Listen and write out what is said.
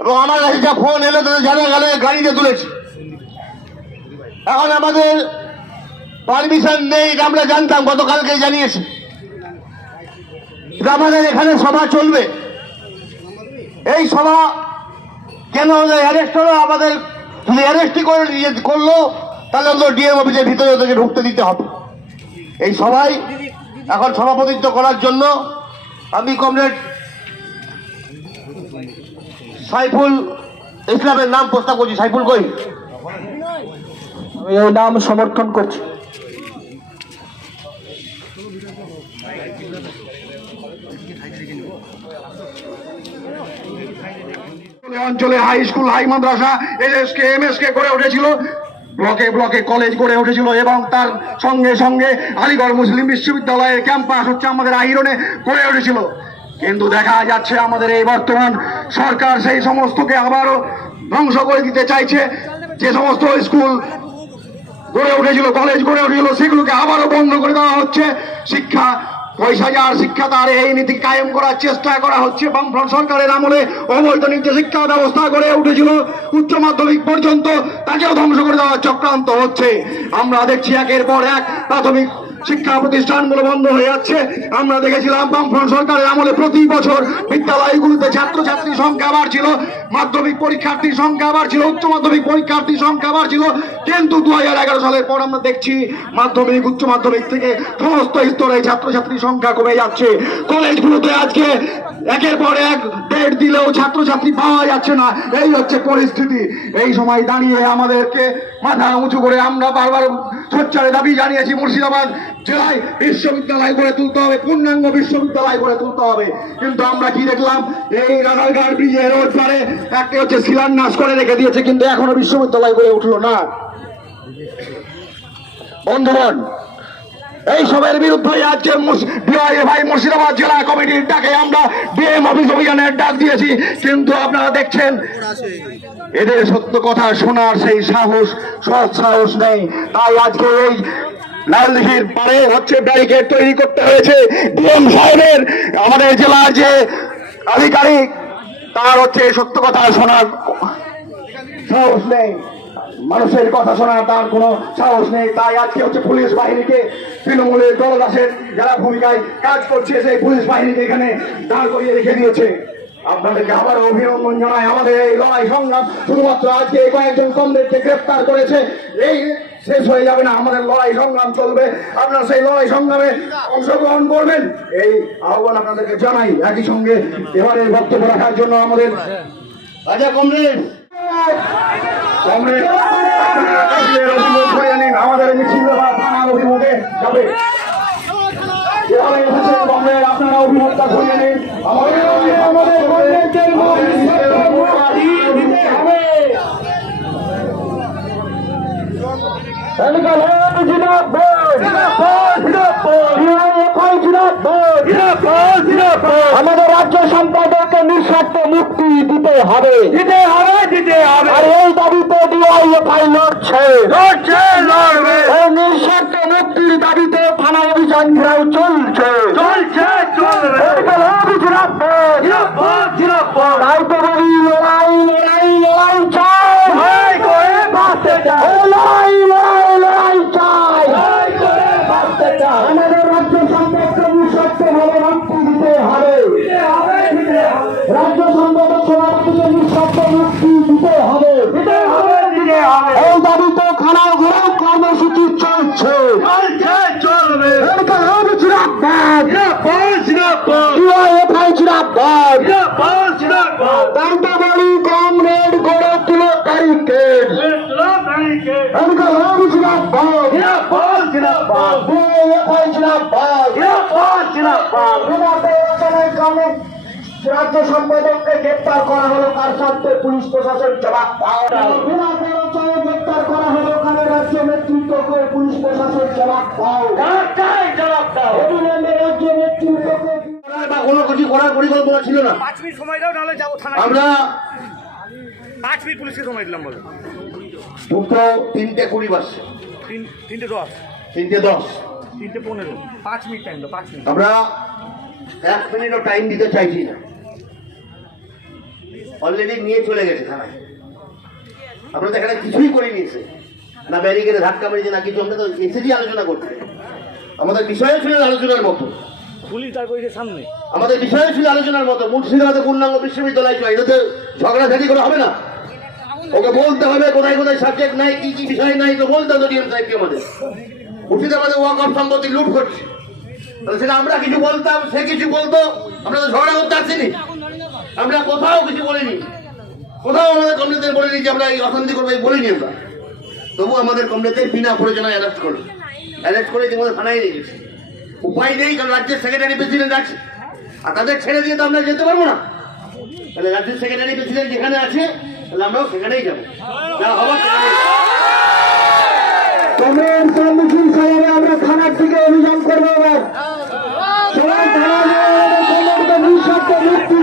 এবং আমার কাছে যা ফোন এলো তাদের জানা গেল গাড়িতে তুলেছে। এখন আমাদের পারমিশন নেই, আমরা জানতাম, গতকালকে জানিয়েছে। আমাদের এখানে সভা চলবে, এই সভা কেন অ্যারেস্ট হলো? আমাদের যদি অ্যারেস্টই করলো তাহলে অন্তত ডিএম অফিসের ভিতরে ওদেরকে ঢুকতে দিতে হবে। এই সভায় এখন সভাপতিত্ব করার জন্য আমি কমরেড সাইফুল ইসলামের নাম প্রস্তাব করছি। সাইফুল কই? আমি এই নাম সমর্থন করছি। অঞ্চলে হাই স্কুল, হাই মাদ্রাসা, এসএসকে, এমএসকে গড়ে উঠেছিল, ব্লকে ব্লকে কলেজ গড়ে উঠেছিল এবং তার সঙ্গে সঙ্গে আলিগড় মুসলিম বিশ্ববিদ্যালয়ের ক্যাম্পাস হচ্ছে আমাদের আইরনে গড়ে উঠেছিল। কিন্তু দেখা যাচ্ছে আমাদের এই বর্তমান সরকার সেই সমস্তকে আবারও ধ্বংস করে দিতে চাইছে। যে সমস্ত স্কুল গড়ে উঠেছিল, কলেজ গড়ে উঠেছিল, সেগুলোকে আবারও বন্ধ করে দেওয়া হচ্ছে। শিক্ষা পয়সা যার শিক্ষা তার, এই নীতি কায়েম করার চেষ্টা করা হচ্ছে। বামফ্রন্ট সরকারের আমলে অবৈধ নীতি শিক্ষা ব্যবস্থা গড়ে উঠেছিল উচ্চ মাধ্যমিক পর্যন্ত, তাকেও ধ্বংস করে দেওয়ার চক্রান্ত হচ্ছে। আমরা দেখছি একের পর এক প্রাথমিক শিক্ষা প্রতিষ্ঠানগুলো বন্ধ হয়ে যাচ্ছে। আমরা দেখেছিলাম বামফ্রন্ট সরকারের আমলে প্রতি বছর বিদ্যালয়গুলোতে ছাত্রছাত্রীর সংখ্যা বাড়ছিল, মাধ্যমিক পরীক্ষার্থীর সংখ্যা বাড়ছিল, উচ্চ মাধ্যমিক পরীক্ষার্থীর সংখ্যা বাড়ছিল। কিন্তু 2011 সালের পর আমরা দেখছি মাধ্যমিক, উচ্চ মাধ্যমিক থেকে সমস্ত স্তরে ছাত্রছাত্রীর সংখ্যা কমে যাচ্ছে। কলেজগুলোতে আজকে একের পর এক ডেট দিলেও ছাত্রছাত্রী পাওয়া যাচ্ছে না, এই হচ্ছে পরিস্থিতি। এই সময় দাঁড়িয়ে আমাদেরকে মাথা উঁচু করে আমরা বারবার সোচ্চারে দাবি জানিয়েছি, মুর্শিদাবাদ জেলায় বিশ্ববিদ্যালয় গড়ে তুলতে হবে, পূর্ণাঙ্গ বিশ্ববিদ্যালয় গড়ে তুলতে হবে। কিন্তু আমরা কি দেখলাম, এই রানারঘাট ব্রিজের রোড পারে একটা হচ্ছে শিলান্যাস করে রেখে দিয়েছে, কিন্তু এখনো বিশ্ববিদ্যালয় গড়ে উঠলো না। বন্ধুগণ, এই সবের বিরুদ্ধে আজকে ভাই মুর্শিদাবাদ জেলা কমিটির ডাকে আমরা ডিএম অফিস অভিযানের ডাক দিয়েছি। কিন্তু আপনারা দেখছেন এদের সত্য কথা শোনার সেই সাহস, সৎ সাহস নেই। তাই আজকে এই লালদিঘির পারে হচ্ছে ব্যারিকেড তৈরি করতে হয়েছে। ডিএম সাহেবের, আমাদের জেলার যে আধিকারিক, তার হচ্ছে সত্য কথা শোনার সাহস নেই, মানুষের কথা শোনার তার কোনো সাহস নেই। তাই আজকে হচ্ছে পুলিশ বাহিনীকে, তৃণমূলের দলদাসের যারা ভূমিকায় কাজ করছে সেই পুলিশ বাহিনীকে এখানে দাঁড় করিয়ে রেখে দিয়েছে। আপনাদেরকে আবার অভিনন্দন জানাই। আমাদের এই লড়াই সংগ্রাম শুধুমাত্র আজকে কয়েকজন কমরেডকে গ্রেফতার করেছে, এই শেষ হয়ে যাবে না, আমাদের লড়াই সংগ্রাম চলবে। আপনারা সেই লড়াই সংগ্রামে অংশগ্রহণ করবেন, এই আহ্বান আপনাদেরকে জানাই। একই সঙ্গে এবারে বক্তব্য রাখার জন্য আমাদের রাজা কমরেড আমাদের মিছিল থানার অভিমুখে যাবে। আপনারা অভিমুখটা ধরিয়ে নিন। আমাদের রাজ্য সম্পাদককে নিঃস্বার্থ মুক্তি দিতে হবে, দিতে হবে, দিতে হবে। আর এই দাবিতে ডিওয়াইএফআই লড়ছে, লড়ছে, লড়বে। এই নিঃস্বার্থ মুক্তির দাবিতে থানা অভিযান ঘেরাও চলছে, চলছে, চলবে। তাই তো বলি, লড়াই, লড়াই, লড়াই চাই, লড়াই করে বাঁচতে চাই, লড়াই, লড়াই, লড়াই চাই, লড়াই করে বাঁচতে চাই। আমাদের রাজ্য সম্পর্কে নিঃস্বার্থ ভাবে মুক্তি দিতে হবে, দিতে হবে, দিতে হবে। রাজ্য সম্পর্ক সভাপতিকে নিঃস্বার্থ মুক্তি দিতে হবে, দিতে হবে, দিতে হবে। এই দাবিতে খানা ঘোরাও কর্মসূচি চলছে, চলছে, চলবে। কমরেড গড়ে তুলো ব্যারিকেড, রাজ্য সম্পাদককে গ্রেপ্তার করা হলো, কার স্বার্থে পুলিশ প্রশাসন জবাব গ্রেপ্তার করা হলো, ওখানে রাজ্য নেতৃত্বকে পুলিশ প্রশাসন জবাব দাও, জবাব দাও। অবিলম্বে রাজ্য নেতৃত্বকে কোনো কিছু করার পরিকল্পনা ছিল না। 5 মিনিট সময় দাও, নাহলে যাবো থানায়। আমরা 5 মিনিট পুলিশকে সময় দিলাম, বলো। দুটো 3:20 বাজছে, 3:10, 3:10, 3:15, 5 মিনিট টাইম দাও, 5 মিনিট। আমরা 1 মিনিটও টাইম দিতে চাইছি না। অলরেডি নিয়ে চলে গেছে থানায়। আমরা তো এখানে কিছুই করে নিয়েছে, না ব্যারিকেডে ধাক্কা মেরেছে না কিছু। আমরা তো এসেছি আলোচনা করতে, আমাদের বিষয় ছিল আলোচনার মতো, পুলিশ তার করেছে সামনে। আমাদের বিষয় ছিল আলোচনার মতো। মুর্শিদাবাদে পূর্ণাঙ্গ বিশ্ববিদ্যালয় চাই, এটাতে ঝগড়াঝাটি করে হবে না। ওকে বলতে হবে কোথায় কোথায় সাবজেক্ট নাই, কি কি বিষয় নাই, তো বলতে হবে ডিএম সাহেবকে। আমাদের মুর্শিদাবাদে ওয়াক অফ সম্পত্তি লুট করছে, তাহলে সেটা আমরা কিছু বলতাম, সে কিছু বলতো। আমরা তো ঝগড়া করতে আসিনি, আমরা কোথাও কিছু বলিনি, কোথাও আমাদের কমপ্লেনদের বলিনি যে আমরা এই অশান্তি করবো, বলিনি আমরা। তবু আমাদের কমপ্লেনদের বিনা প্রয়োজনে অ্যারেস্ট করলো, অ্যারেস্ট করে ইতিমধ্যে থানায় নিয়ে গেছে। উপায় নেই, কারণ রাজ্যের সেক্রেটারি প্রেসিডেন্ট আছে, আর তাদের ছেড়ে দিয়ে তো আমরা যেতে পারবো না। তাহলে রাজ্যের সেক্রেটারি প্রেসিডেন্ট যেখানে আছে, তাহলে আমরাও সেখানেই যাবো, যা হবার সেখানেই যাবো। কমরেড সম্মুখীন সাহেবে আমরা থানার দিকে অভিযান করবো। এবার সবাই থানা নিয়ে আমাদের কমরেডকে নিঃশব্দে মুক্তি